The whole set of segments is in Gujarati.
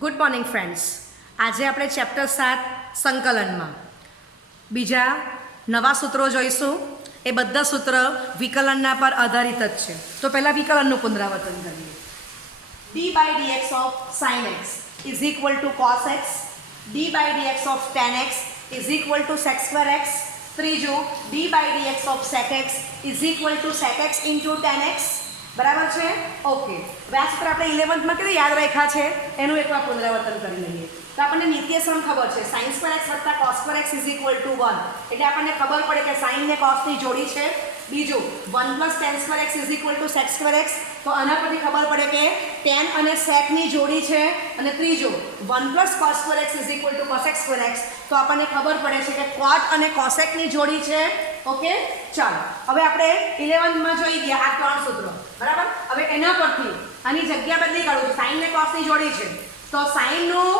Good morning friends. આજે આપણે ચેપ્ટર 7 સંકલનમાં બીજા નવા સૂત્રો જોઈશું. એ બધા સૂત્ર વિકલનના પર આધારિત જ છે. તો પહેલાં વિકલનનું પુનરાવર્તન કરીએ. d by dx of sin x is equal to cos x. d by dx of tan x is equal to sec square x. ત્રીજું d by dx of sec x is equal to sec x into tan x. બરાબર છે? ઓકે. હવે આ સૂત્ર આપણે 11th કેવી યાદ રાખ્યા છે એનું એકવાર પુનરાવર્તન કરી લઈએ. તો આપણને નિત્યસમ ખબર છે sin square x + cos square x = 1. એટલે આપણને ખબર પડે કે sin ને cos ની જોડી છે. બીજું 1 + tan square x = sec square x. તો આના પરથી ખબર પડે કે tan અને sec ની જોડી છે. અને ત્રીજું 1 + cos square x = cosec square x. તો આપણને ખબર પડે છે કે cot અને cosec ની જોડી છે. ઓકે, ચાલો હવે આપણે 11th માં જોઈ ગયા આ ત્રણ સૂત્રો. બરાબર. હવે એના પરથી આની જગ્યા બદલી કાઢું. sin ને cos ની જોડી છે તો sin નું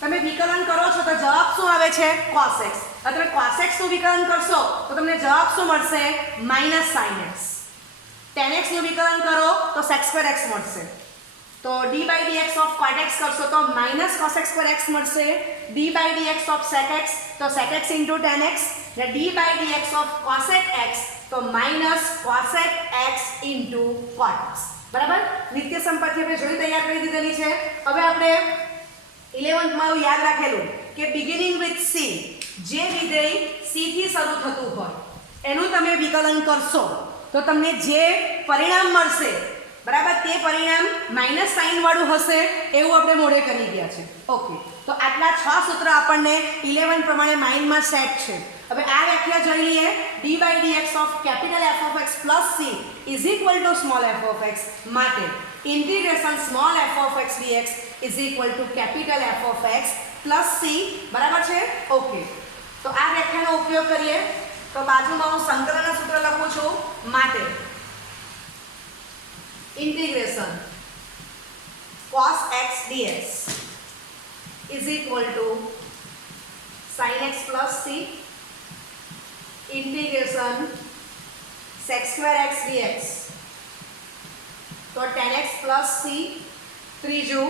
તમે વિકલન કરો છો તો જવાબ શું આવે છે? cos x. હવે તમે cos x નું વિકલન કરશો તો તમને જવાબ શું મળશે? -sin x. tan x નું વિકલન કરો તો sec square x મળશે. તો d by dx of cot x કરશો તો -cosec square x મળશે. d by dx of sec x તો sec x into tan x. ને d by dx of cosec x તો -cosec x into cot x. બરાબર. નિત્ય સંપત્તિ આપણે જોઈ તૈયાર કરી દીધેલી છે. હવે આપણે 11th માં યાદ રાખેલું કે બિગિનિંગ વિથ c, જે વિધેય c થી શરૂ થતું હોય એનું તમે વિકલન કરશો તો તમને જે પરિણામ મળશે, બરાબર, તે પરિણામ -sin વાળું હશે એવું આપણે મોડે કરી ગયા છે. ઓકે, તો આટલા 6 સૂત્ર આપણને 11 પ્રમાણે માઇન્ડમાં સેટ છે. હવે આ વ્યાખ્યા જોઈ લઈએ. d by dx of capital F of x plus c is equal to small f of x માટે integration small f of x dx is equal to capital F of x plus c. બરાબર છે? ઓકે, તો આ વ્યાખ્યાનો ઉપયોગ કરીએ. તો બાજુમાં હું સંકલનના સૂત્ર લખું છું. માટે integration cos x dx is equal to sin x plus c integration sec square x dx તો tan x plus c. ત્રીજું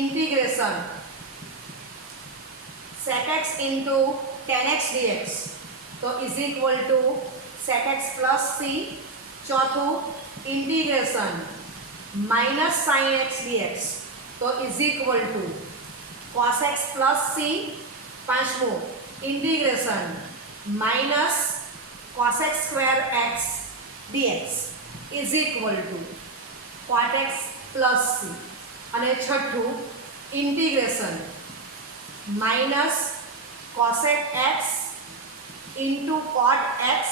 integration sec x into tan x dx તો is equal to sec x plus c. ચોથું integration -sin x dx તો is equal to cos x plus c. પાંચમું integration -cosec square x dx is equal to cot x plus c. અને છઠ્ઠું integration -cosec x into cot x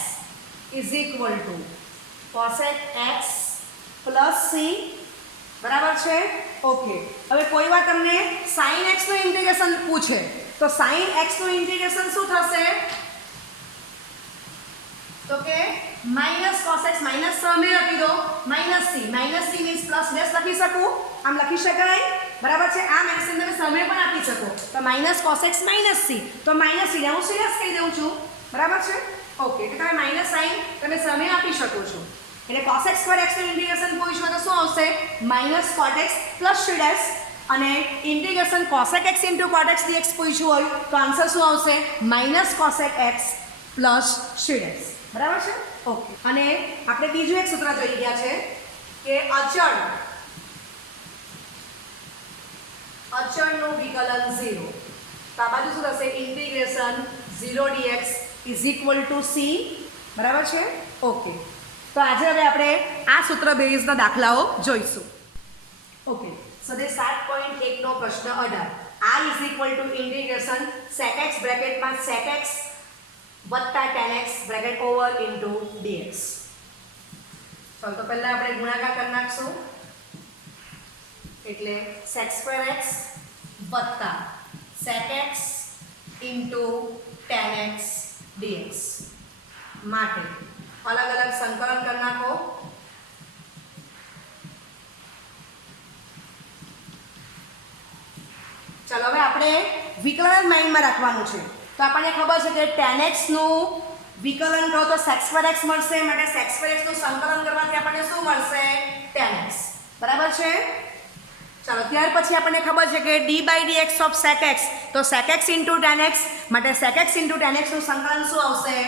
is equal to cosec x plus c. બરાબર છે? ઓકે. હવે કોઈ વાર તમને sin x નું ઇન્ટિગ્રેશન પૂછે તો sin x નું ઇન્ટિગ્રેશન શું થશે? તો કે -cos x માઈનસ સામે આપી દો -c મીન્સ પ્લસ ડેશ લખી શકું, આમ લખી શકાય. બરાબર છે? આ મેન્શન તમે સામે પણ આપી શકો તો -cos x -c તો -c ને હું સીરીયસ કહી દઉં છું. બરાબર છે? ઓકે, એટલે તમે માઈનસ સાઇન તમે સામે આપી શકો છો. એટલે cosec square x નું ઇન્ટિગ્રેશન પૂછ્યું તો શું આવશે? -cot x plus c dash. અને integration cosec x into cot x dx પૂછ્યું હોય તો આન્સર શું આવશે? -cosec x plus c dash. બરાબર છે? ઓકે. અને આપણે બીજું એક સૂત્ર જોઈ ગયા છે કે અચળનું વિકલન 0. તો આ બાજુ શું થશે? Integration 0 dx is equal to c. બરાબર છે? ઓકે. તો આજે હવે આપણે આ સૂત્ર બેઝના દાખલાઓ જોઈશું. ઓકે, સ્વાધ્યાય 7.1 નો પ્રશ્ન 18. r is equal to integration sec x બ્રેકેટમાં sec x વત્તા tan x bracket over into dx. ચાલો તો પહેલા આપણે ગુણાકાર કરી નાખશું. એટલે sec square x વત્તા sec x into tan x dx માટે અલગ અલગ સંકલન કરી નાખો. ચાલો હવે આપણે વિકલન માઇન્ડમાં રાખવાનું છે. તો આપણને ખબર છે કે tan x નું વિકલન કરો તો sec square x મળશે. માટે sec square x નું સંકલન કરવાથી આપણને શું મળશે? tan x. બરાબર છે? ચાલો ત્યાર પછી આપણને ખબર છે કે d/dx ઓફ sec x, તો sec x into tan x માટે sec x into tan x નું સંકલન શું આવશે?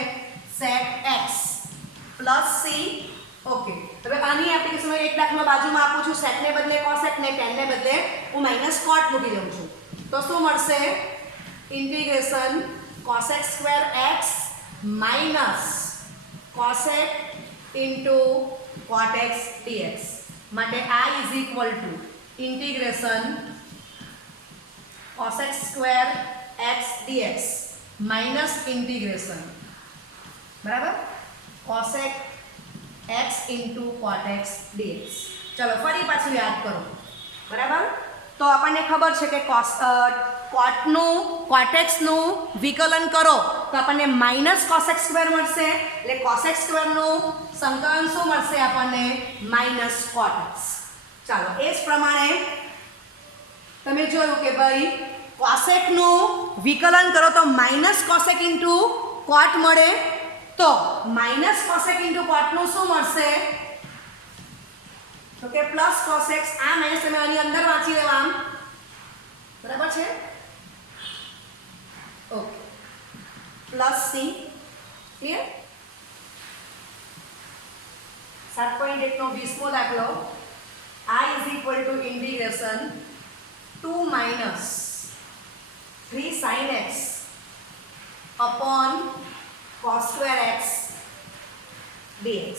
sec x plus c. Okay, હવે આની એપ્લિકેશનમાં એક દાખલો બાજુમાં આપું છું, sec ને બદલે cosec ને tan ને બદલે હું માઇનસ cot મૂકી દઉં છું, તો શું મળશે? Integration cosec square x minus cosec into cot x dx માટે I is equal to integration cosec square x dx minus integration બરાબર cosec x into cot x dx. ચલો ફરી પાછું યાદ કરો બરાબર. તો આપણને ખબર છે કે cot x નું વિકલન કરો તો આપણને માઇનસ cosec સ્ક્વેર મળશે, એટલે cosec સ્ક્વેરનું સંકલન શું મળશે આપણને? Minus cot x. ચાલો એ જ પ્રમાણે તમે જોયું કે ભાઈ cosec નું વિકલન કરો તો માઇનસ cosec ઇન્ટુ cot મળે, તો માઇનસ cosec ઇન્ટુ cot નું શું મળશે? તો કે પ્લસ cosec. આ માઇનસ તમે આની અંદર વાંચી લેવા આમ બરાબર છે. Okay plus c. ક્લિયર? 7.1 નો 20મો દાખલો. I is equal to integration 2 minus 3 sin x upon cos square x dx.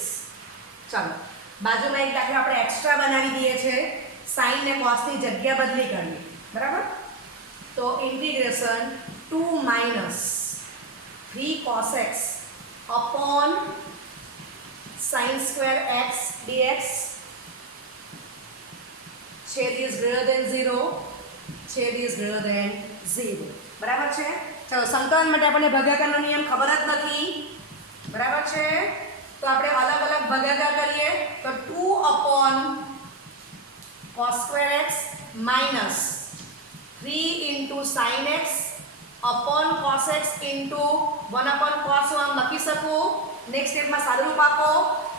ચાલો બાજુમાં એક દાખલો આપણે એક્સ્ટ્રા બનાવી દઈએ છે, sin ને cos ની જગ્યા બદલી કરીએ બરાબર. તો integration 2 minus 3 cos x upon sin square x dx છેદ is greater than 0, છેદ is greater than 0 બરાબર છે. ચલો સંકલન માટે આપણને ભાગાકારનો નિયમ ખબર જ નથી બરાબર છે, તો આપણે અલગ અલગ ભાગાકાર કરીએ. તો 2 upon cos square x minus 3 into sin x upon cos x into 1 upon cos હું આમ લખી શકું. નેક્સ્ટ સ્ટેપમાં સાદુરૂપ આપો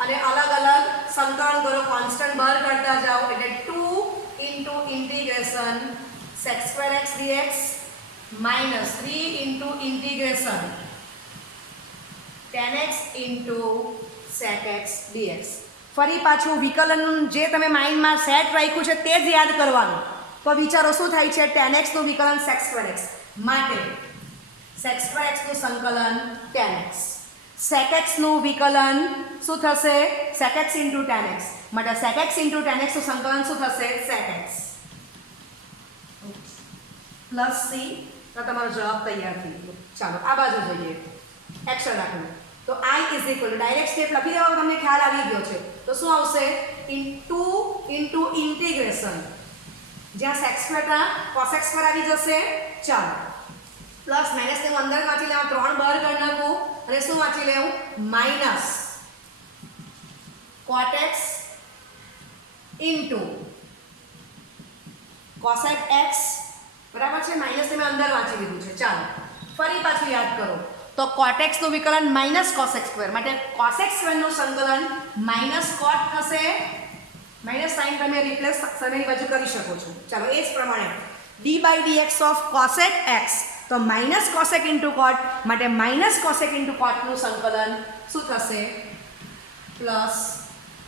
અને અલગ અલગ સંકલન કરો, કોન્સ્ટન્ટ બહાર કાઢતા જાઓ, એટલે 2 into integration sec square x dx minus 3 into integration tan x into sec x dx. ફરી પાછું વિકલન જે તમે માઇન્ડમાં સેટ રાખ્યું છે તે જ યાદ કરવાનું. તો વિચારો શું થાય છે? tan x નું વિકલન sec square x માટે sec square x નું સંકલન tan x, sec x નું વિકલન શું થશે? sec x into tan x માટે sec x into tan x નું સંકલન શું થશે? sec x plus c. તો તમારો જવાબ તૈયાર થઈ ગયો. ચાલો આ બાજુ જોઈએ એક્શન દાખલો. તો I is equal to direct step લખી દેવા તમને ખ્યાલ આવી ગયો છે. તો શું આવશે? ઇન્ટુ ઇન્ટિગ્રેશન જ્યાં sec સ્ક્વેર cosec સ્ક્વેર આવી જશે. ચાલો પ્લસ માઇનસ ને અંદર વાંચી લેવા, 3 બહાર કાઢી નાખું અને શું વાંચી લેવું? Minus cot x into cosec x બરાબર છે. માઇનસ મેં અંદર વાંચી લીધું છે. ચાલો ફરી પાછું યાદ કરો. તો cot x નું વિકલન માઇનસ cosec સ્ક્વેર માટે cosec સ્ક્વેર નું સંકલન માઇનસ cot થશે. માઇનસ સાઇન તમે રિપ્લેસ સામેની બાજુ કરી શકો છો. ચાલો એ જ પ્રમાણે d/dx ઓફ cosec x, તો માઇનસ cosec ઇન્ટુ cot માટે માઇનસ cosec ઇન્ટુ cot નું સંકલન શું થશે? Plus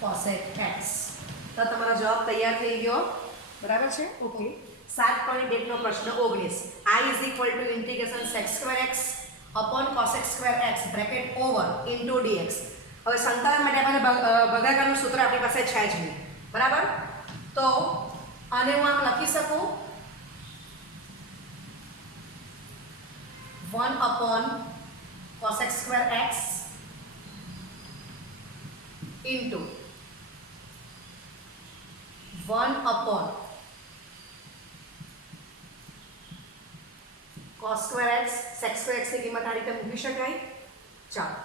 cosec x. તો તમારો જવાબ તૈયાર થઈ ગયો બરાબર છે. ઓકે 7.1 નો પ્રશ્ન 19. I is equal to integration sec square x upon cosec square x bracket over into dx. હવે સંકલન માટે આપણે ભાગાકારનું સૂત્ર આપણી પાસે છે જ નહીં બરાબર. તો આને હું આમ લખી શકું 1 upon cosec square x into 1 upon cos square x sec square x ની કિંમત આ રીતે મૂકી શકાય. ચાલો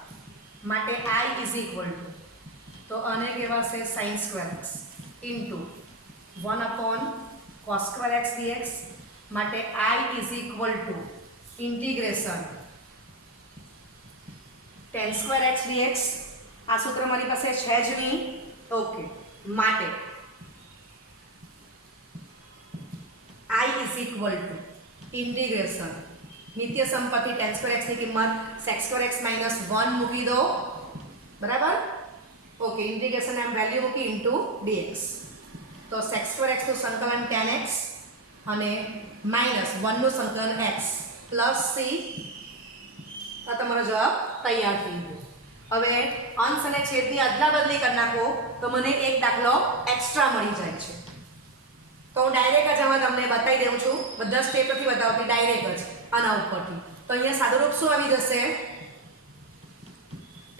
માટે I ઇઝ ઇક્વલ ટુ, તો આને કહેવાશે sin square x into 1 upon cos square x dx માટે I is equal to integration tan square x dx. આ સૂત્ર મારી પાસે છે જ નહીં. ઓકે માટે I is equal to integration નિત્ય સંપત્તિ tan સ્ક્વેર x ની કિંમત sec સ્ક્વેર x માઇનસ 1 મૂકી દો, બરાબર. ઓકે, ઇન્ટિગ્રેશન એમ વેલ્યુ મૂકી ઇન્ટુ dx. તો sec સ્ક્વેર x નું સંકલન tan x અને માઇનસ 1 નું સંકલન x પ્લસ c. આ તમારો જવાબ તૈયાર થઈ ગયો. હવે અંશ અને છેદની અદલા બદલી કરી નાખો તો મને એક દાખલો એક્સ્ટ્રા મળી જાય છે. તો હું ડાયરેક્ટ જ હવે તમને બતાવી દઉં છું, બધા સ્ટેપ નથી બતાવતી, ડાયરેક્ટ જ આના ઉપરથી. તો અહીંયા સાદુરૂપ શું આવી જશે?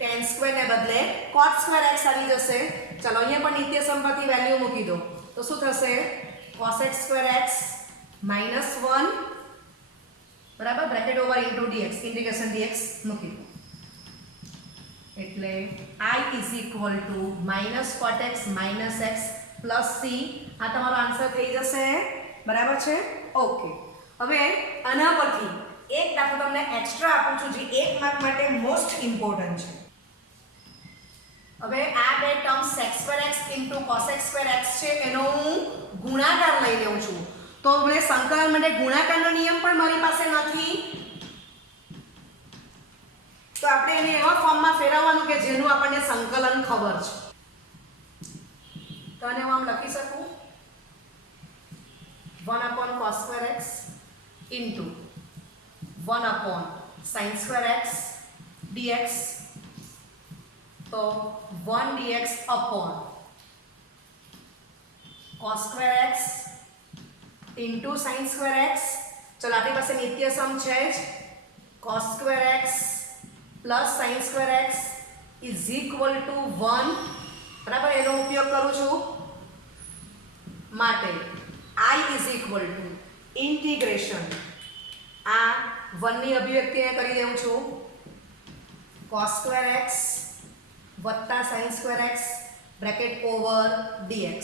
tan સ્ક્વેર ને બદલે cot સ્ક્વેર x આવી જશે. ચલો અહીંયા પણ નિત્ય સંપત્તિ વેલ્યુ મૂકી દો તો શું થશે? cos x square x minus 1 બરાબર bracket over into dx, integration dx મૂકી દો. એટલે I is equal to minus cot x minus x plus c. આ તમારો આન્સર થઈ જશે, બરાબર છે. ઓકે, હવે આના પરથી એક દાખલો તમને એક્સ્ટ્રા આપું છું જે 1 માર્ક માટે મોસ્ટ ઇમ્પોર્ટન્ટ છે. હવે આ બે term sec square x into cos x square x છે એનો હું ગુણાકાર લઈ લઉં છું. તો મને સંકલન માટે ગુણાકારનો નિયમ પણ મારી પાસે નથી, તો આપણે એને એવા ફોર્મમાં ફેરવવાનું કે જેનું આપણને સંકલન ખબર છે. તો આને હું આમ લખી શકું 1 cos square x into 1 sin square x dx. તો 1 dx upon cos square x into sin square x. ચલો આપણી પાસે નિત્ય સમ છે જ, cos square x plus sin square x is equal to 1, બરાબર. એનો ઉપયોગ કરું છું માટે I is equal to integration આ 1 ની અભિવ્યક્તિને કરી દઉં છું cos સ્ક્વેર x વત્તા sin square x bracket over dx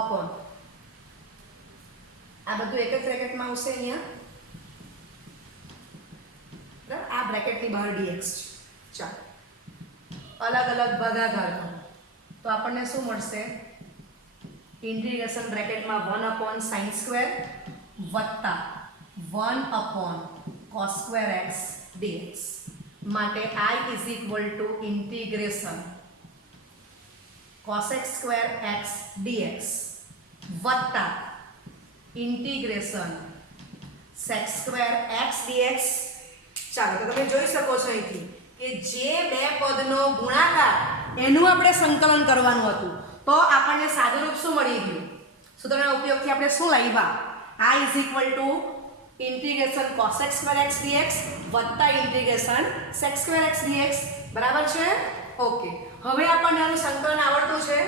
upon આ બધું એક જ બ્રેકેટમાં આવશે અહીંયા, બરાબર. આ બ્રેકેટની બહાર dx છે. ચાલો અલગ અલગ ભાગાકાર કરો તો આપણને શું મળશે? ઇન્ટિગ્રેશન બ્રેકેટમાં 1 sin સ્ક્વેર વત્તા 1 cos સ્ક્વેર x dx માટે I is equal to integration cos x square x dx વત્તા integration sec square x dx. ચાલો તો તમે જોઈ શકો છો અહીંથી કે જે બે પદનો ગુણાકાર એનું આપણે સંકલન કરવાનું હતું, તો આપણને સાદુરૂપ શું મળી ગયું? સૂત્રના ઉપયોગથી આપણે શું લાવ્યા? I is equal to integration cos x square x dx વત્તા integration sec square x dx, બરાબર છે. ઓકે, હવે આપણને આનું સંકલન આવડતું છે,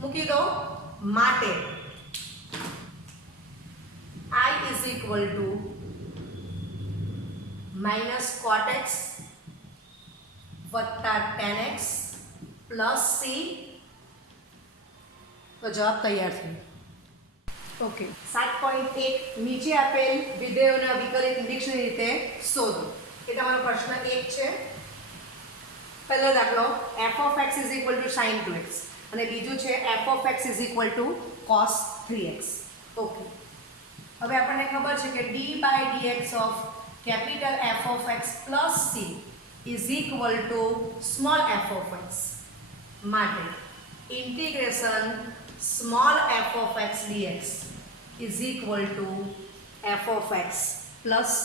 મૂકી દો. માટે I is equal to minus cot x વત્તા tan x પ્લસ c. તો જવાબ તૈયાર થયો. ઓકે, 7.1 નીચે આપેલ વિધેયોના વિકલિત નિરીક્ષણ રીતે શોધો. એ તમારો પ્રશ્ન 1 છે. પહેલો દાખલો f of x is equal to sin 2x અને બીજું છે f of x is equal to cos 3x. Okay, હવે આપણને ખબર છે કે d by dx of capital F of x plus c is equal to small f of x. માટે integration small f of x dx is equal to f of x plus c,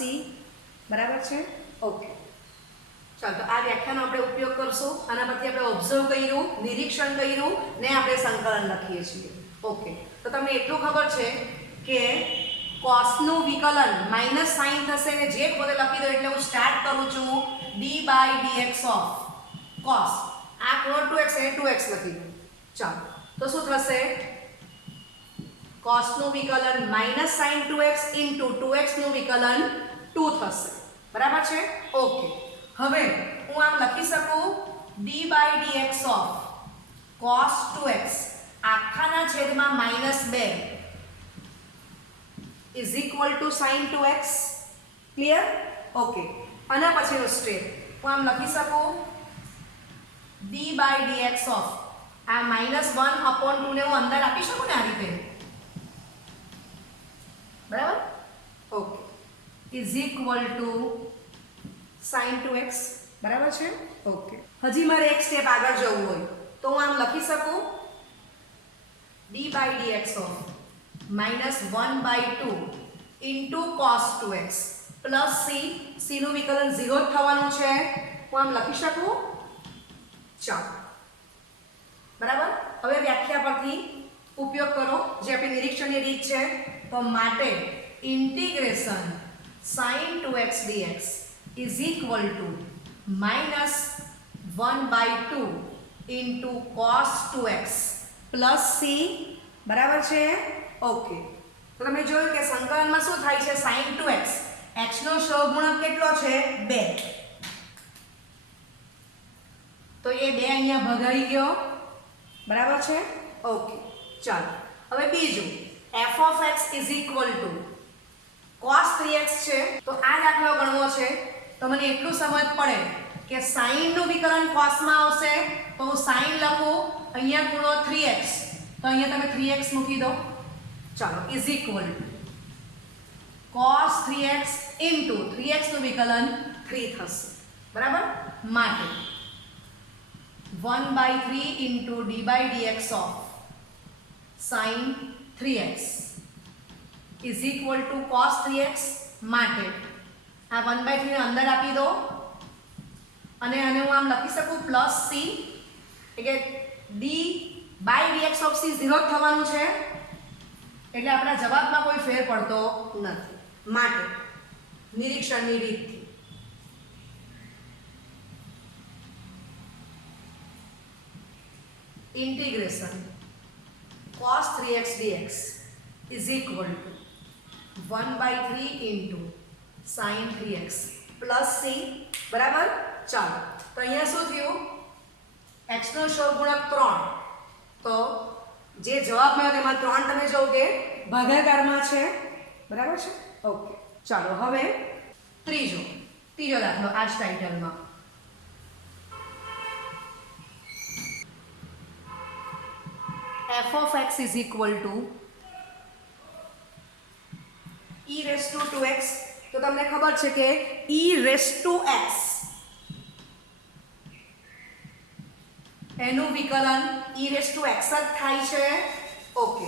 બરાબર છે. ઓકે, ચાલો આ વ્યાખ્યાનો આપણે ઉપયોગ કરશું. આના પરથી આપણે ઓબ્ઝર્વ કર્યું, નિરીક્ષણ કર્યું ને આપણે સંકલન લખીએ છીએ. ઓકે, તો તમને એટલું ખબર છે કે cosનું વિકલન માઇનસ સાઇન થશે ને જે પોતે લખી દો એટલે હું સ્ટાર્ટ કરું છું d by dx of cos. આ ખૂણો 2x એ 2x લખી દો. ચાલો તો શું થશે? cosનું વિકલન minus sign 2x into 2x નું વિકલન 2 થશે, બરાબર છે. ઓકે, હવે હું આમ લખી શકું d by dx of cos 2x આખાના છેદમાં -2 is equal to sin 2x. Clear? Okay, આના પછીનો સ્ટેપ હું આમ લખી શકું d by dx of આ -1/2 ને હું અંદર આપી શકું ને આ રીતે. બરાબર. Okay, is equal to sin 2x. બરાબર છે. ઓકે, હજી મારે એક સ્ટેપ આગળ જવું હોય તો હું આમ લખી શકું d by dx of -1/2 into cos 2x plus c નું વિકલન 0 જ થવાનું છે. હું આમ લખી શકું. ચાલો, બરાબર. હવે વ્યાખ્યા પરથી ઉપયોગ કરો જે આપણી નિરીક્ષણની રીત છે. તો માટે integration sin 2x dx is equal to -1/2 into cos 2x plus c. બરાબર છે. ઓકે, તો તમે જોયું કે સંકલનમાં શું થાય છે? sin 2x, x નો સહગુણક કેટલો છે? 2. તો એ 2 અહીંયા ભગાઈ ગયો. બરાબર છે. ઓકે, ચાલો હવે બીજું f of x is equal to cos 3x છે. તો આ દાખલો ગણવો છે તો મને એટલું સમજ પડે કે sin નું વિકલન cos માં આવશે તો હું sin લખું, અહીંયા ગુણો 3x તો અહીંયા તમે 3x મૂકી દો. ચાલો, is equal to cos 3x into 3x નું વિકલન 3 થશે. બરાબર. માટે 1/3 into d by dx of sin 3x is equal to cos 3x. માટે આ 1/3 ને અંદર આપી દો અને આને હું આમ લખી શકું પ્લસ c, એટલે d by dx of c 0 થવાનું છે એટલે આપણા જવાબમાં કોઈ ફેર પડતો નથી. માટે નિરીક્ષણની રીતથી integration cos 3x dx is equal to 1/3 into sin 3x plus c. બરાબર. ચાલો, તો અહીંયા શું થયું? x નો સહગુણક 3, તો જે જવાબ મળ્યો તેમાં 3 તમે જો કે ભાગાકારમાં છે. બરાબર છે. ઓકે, ચાલો હવે ત્રીજો દાખલો આ જ ટાઇટલમાં. f of x is equal to e raised to 2x. તો તમને ખબર છે કે e raised to x એનું વિકલન e raised to x જ થાય છે. ઓકે,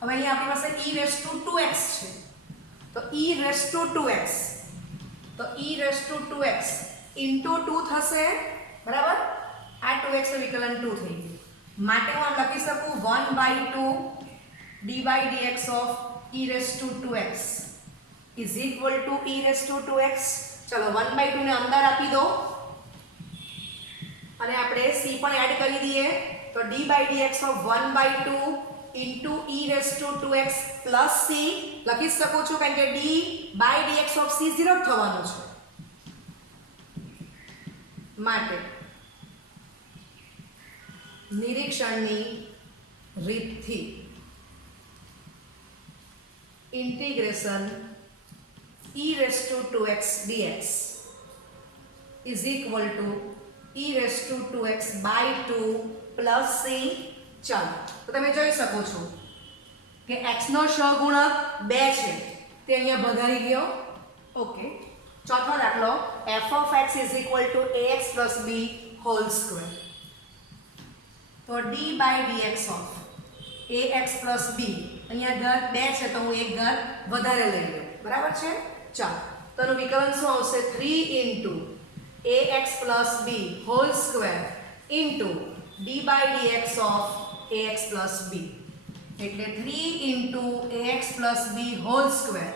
હવે અહીંયા આપણી પાસે e raised to 2x છે તો e raised to 2x, તો e raised to 2x into 2 થશે. બરાબર. આ 2x નું વિકલન 2 થઈ ગયું. માટે હું આમ લખી શકું 1/2 d by dx of e raised to 2x is equal to e raised to 2x. ચલો, 1/2 ને અંદર આપી દો અને આપણે c પણ એડ કરી દઈએ તો d by dx of 1/2 into e raised to 2x plus c લખી શકું છું કારણ કે d by dx of c 0 થવાનું છે. માટે નિરીક્ષણની રીતથી integration e raised to 2x dx is equal to e raised to 2x by 2 plus c. ચાલો, તો તમે જોઈ શકો છો કે x નો સહગુણક 2 છે તે અહીંયા ભગાઈ ગયો. ઓકે, ચોથો દાખલો f of x is equal to ax plus b whole square. તો d by dx of ax plus b, અહીંયા ઘર 2 છે તો હું એક ઘર વધારે લઈ લઉં. બરાબર છે. ચાલો, તો એનું વિકલન શું આવશે? 3 into ax plus b whole square into d by dx of ax plus b. એટલે 3 into ax plus b whole square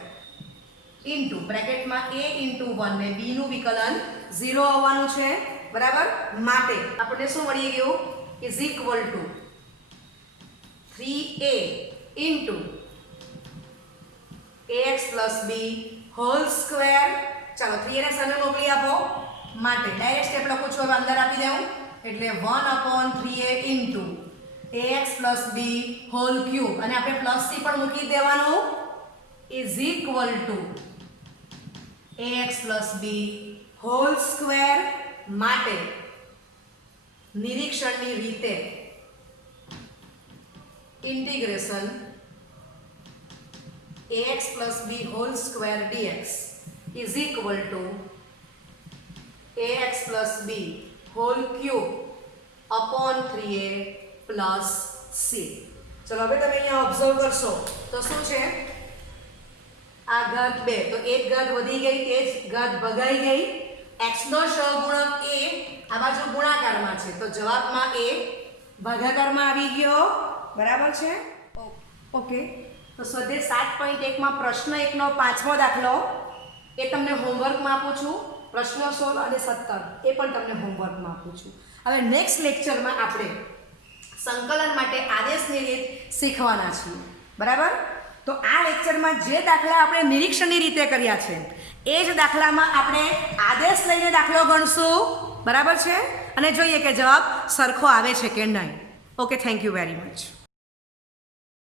into બ્રેકેટમાં a into 1 ને b નું વિકલન 0 આવવાનું છે. બરાબર. માટે આપણને શું મળી ગયું? is equal to 3a into ax plus b whole square. ચાલો, 3a ને સામે મોકલી આપો. માટે ડાયરેક્ટ સ્ટેપ લખું છું, હવે અંદર આપી દઉં એટલે 1/3a into ax plus b whole cube અને આપણે પ્લસ c પણ મૂકી દેવાનું is equal to ax plus b whole square. માટે નિરીક્ષણની રીતે integration ax plus b whole square dx is equal to ax plus b whole cube upon 3a plus c. ચલો હવે તમે અહીંયા ઓબ્ઝર્વ કરશો તો શું છે આ ઘાત 2 તો એક ઘાત વધી ગઈ તે જ ઘાત ભગાઈ ગઈ x નો સહગુણક a આ બાજુ ગુણાકારમાં છે તો જવાબમાં a ભાગાકારમાં આવી ગયો બરાબર છે ઓકે તો સ્વાધ્યાય 7.1 માં પ્રશ્ન 1 નો 5મો દાખલો એ તમને હોમવર્કમાં આપું છું પ્રશ્ન 16 અને 17 એ પણ તમને હોમવર્કમાં આપું છું હવે નેક્સ્ટ લેક્ચરમાં આપણે સંકલન માટે આદેશની રીત શીખવાના છીએ બરાબર તો આ લેક્ચરમાં જે દાખલા આપણે નિરીક્ષણની રીતે કર્યા છે એ જ દાખલામાં આપણે આદેશ લઈને દાખલો ગણશું બરાબર છે અને જોઈએ કે જવાબ સરખો આવે છે કે નહીં okay thank you very much